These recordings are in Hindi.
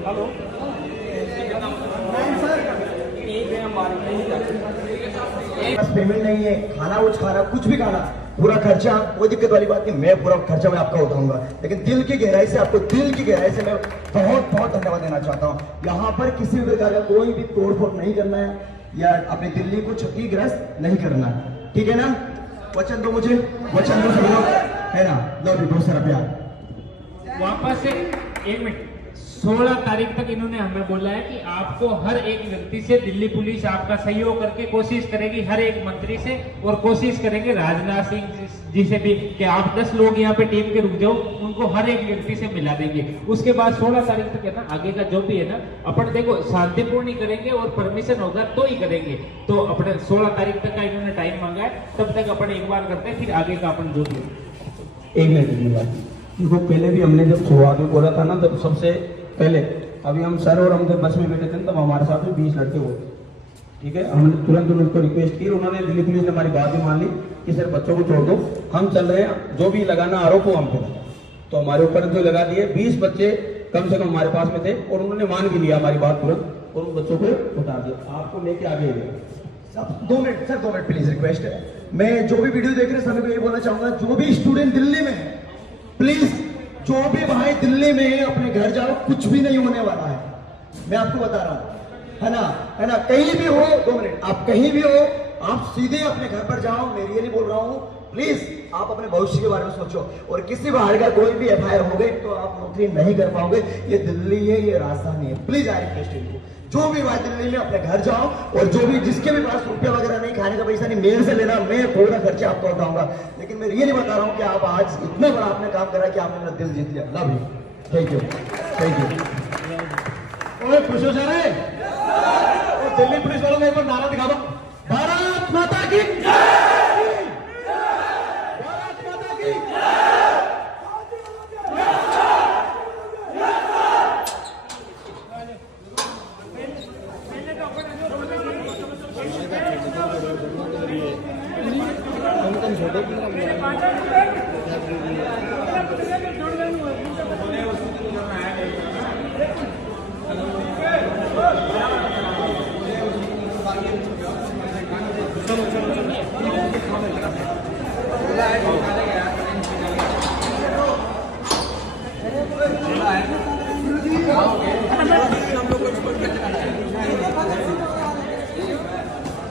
हेलो पेमेंट नहीं है, खाना कुछ खाना कुछ भी खाना, पूरा खर्चा, कोई दिक्कत वाली बात नहीं, मैं पूरा खर्चा मैं आपका उठाऊंगा। लेकिन दिल की गहराई से आपको, दिल की गहराई से मैं बहुत बहुत धन्यवाद देना चाहता हूँ। यहाँ पर किसी भी प्रकार का कोई भी तोड़फोड़ नहीं करना है या अपनी दिल्ली को क्षतिग्रस्त नहीं करना है, ठीक है ना? वचन दो मुझे, वचन दो सब लोग, है ना? लो भी बहुत सारा प्यार। वापस से 1 मिनट, 16 तारीख तक इन्होंने हमें बोला है कि आपको हर एक व्यक्ति से दिल्ली पुलिस आपका सहयोग करके कोशिश करेगी, हर एक मंत्री से, और कोशिश करेंगे राजनाथ सिंह जी से भी कि आप 10 लोग यहाँ पे टीम के रुक जाओ, उनको हर एक व्यक्ति से मिला देंगे। उसके बाद 16 तारीख तक है ना, आगे का जो भी है ना, अपन देखो शांतिपूर्ण ही करेंगे और परमिशन होगा तो ही करेंगे। तो अपने 16 तारीख तक का इन्होंने टाइम मांगा है, तब तक अपन एक बार करते हैं, फिर आगे का अपन जो भी। एक मिनट, इनको पहले भी हमने जब शुरुआत में बोला था ना, तब सबसे पहले अभी हम सर और हम जब बस में बैठे थे तब हमारे साथ में 20 लड़के हुए, ठीक है। हमने तुरंत उनको रिक्वेस्ट की, उन्होंने, दिल्ली पुलिस ने हमारी बात भी मान ली कि सर बच्चों को छोड़ दो, हम चल रहे हैं, जो भी लगाना आरोप हो हम पे। तो हमारे ऊपर जो लगा दिए 20 बच्चे कम से कम हमारे पास में थे, और उन्होंने मान भी लिया हमारी बात तुरंत, और उन बच्चों को उतार दिया। आपको लेके आगे सब 2 minute sir, 2 minute please, request है। मैं जो भी वीडियो देख रहे हैं सभी को ये बोलना चाहूंगा, जो भी स्टूडेंट दिल्ली में है, प्लीज जो भी भाई दिल्ली में है अपने घर जाओ, कुछ भी नहीं होने वाला है, मैं आपको बता रहा हूं, है ना? है ना? कहीं भी हो, 2 मिनट, आप कहीं भी हो, आप सीधे अपने घर पर जाओ। मैं ये नहीं बोल रहा हूं, प्लीज आप अपने भविष्य के बारे में सोचो, और किसी बाहर का कोई भी FIR हो गए तो आप नौकरी नहीं कर पाओगे। ये दिल्ली है, ये राजधानी है, प्लीज आई रिक्वेस्ट यू, जो भी भाई दिल्ली में अपने घर जाओ, और जो भी जिसके भी पास रुपया वगैरह नहीं, खाने का पैसा नहीं, मेरे से लेना, मैं पूरा खर्चा आपको उठाऊंगा। लेकिन मैं ये नहीं बता रहा हूँ कि आप आज इतना बड़ा आपने काम करा कि आपने मेरा दिल जीत लिया। Love you, thank you, thank you. ओए खुश हो जा रहे, दिल्ली पुलिस वालों ने एक बार नारा दिखा दो, भारत माता की जय, भारत माता की जय।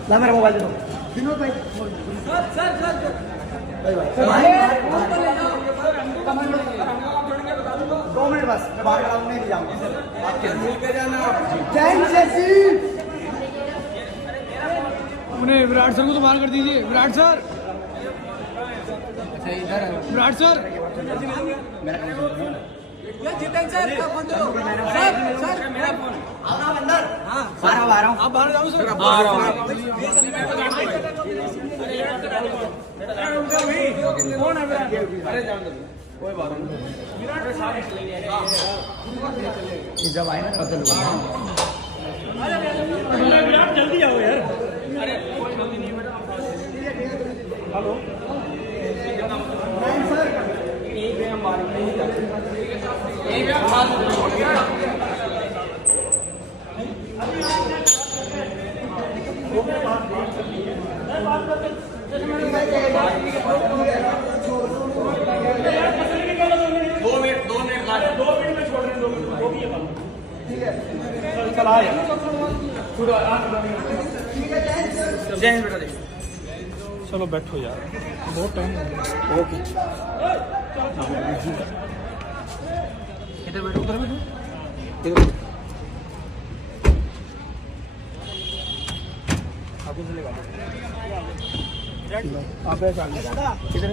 ला मेरा मोबाइल दे दो। विनोद भाई, सर भाई 2 मिनट बस, मैं बाहर खड़ा हूं, नहीं जाऊंगा। उन्हें विराट सर को तो बाहर कर दीजिए। Virat sir, Virat sir, Jitendra sir, sir मेरा फोन आओ अंदर। हाँ बाहर आ रहा हूँ, आप बाहर जाओ सर, बाहर आ रहा हूँ। कौन है विराट? अरे जान दो, कोई बात नहीं। जब आए ना बदल विराट जल्दी आओ यार। अरे कोई जल्दी नहीं बेटा, हेलो चलो बैठो यार, बहुत टाइम हो गया। ओके, इधर बैठो, उधर बैठो। आप ऐसा इधर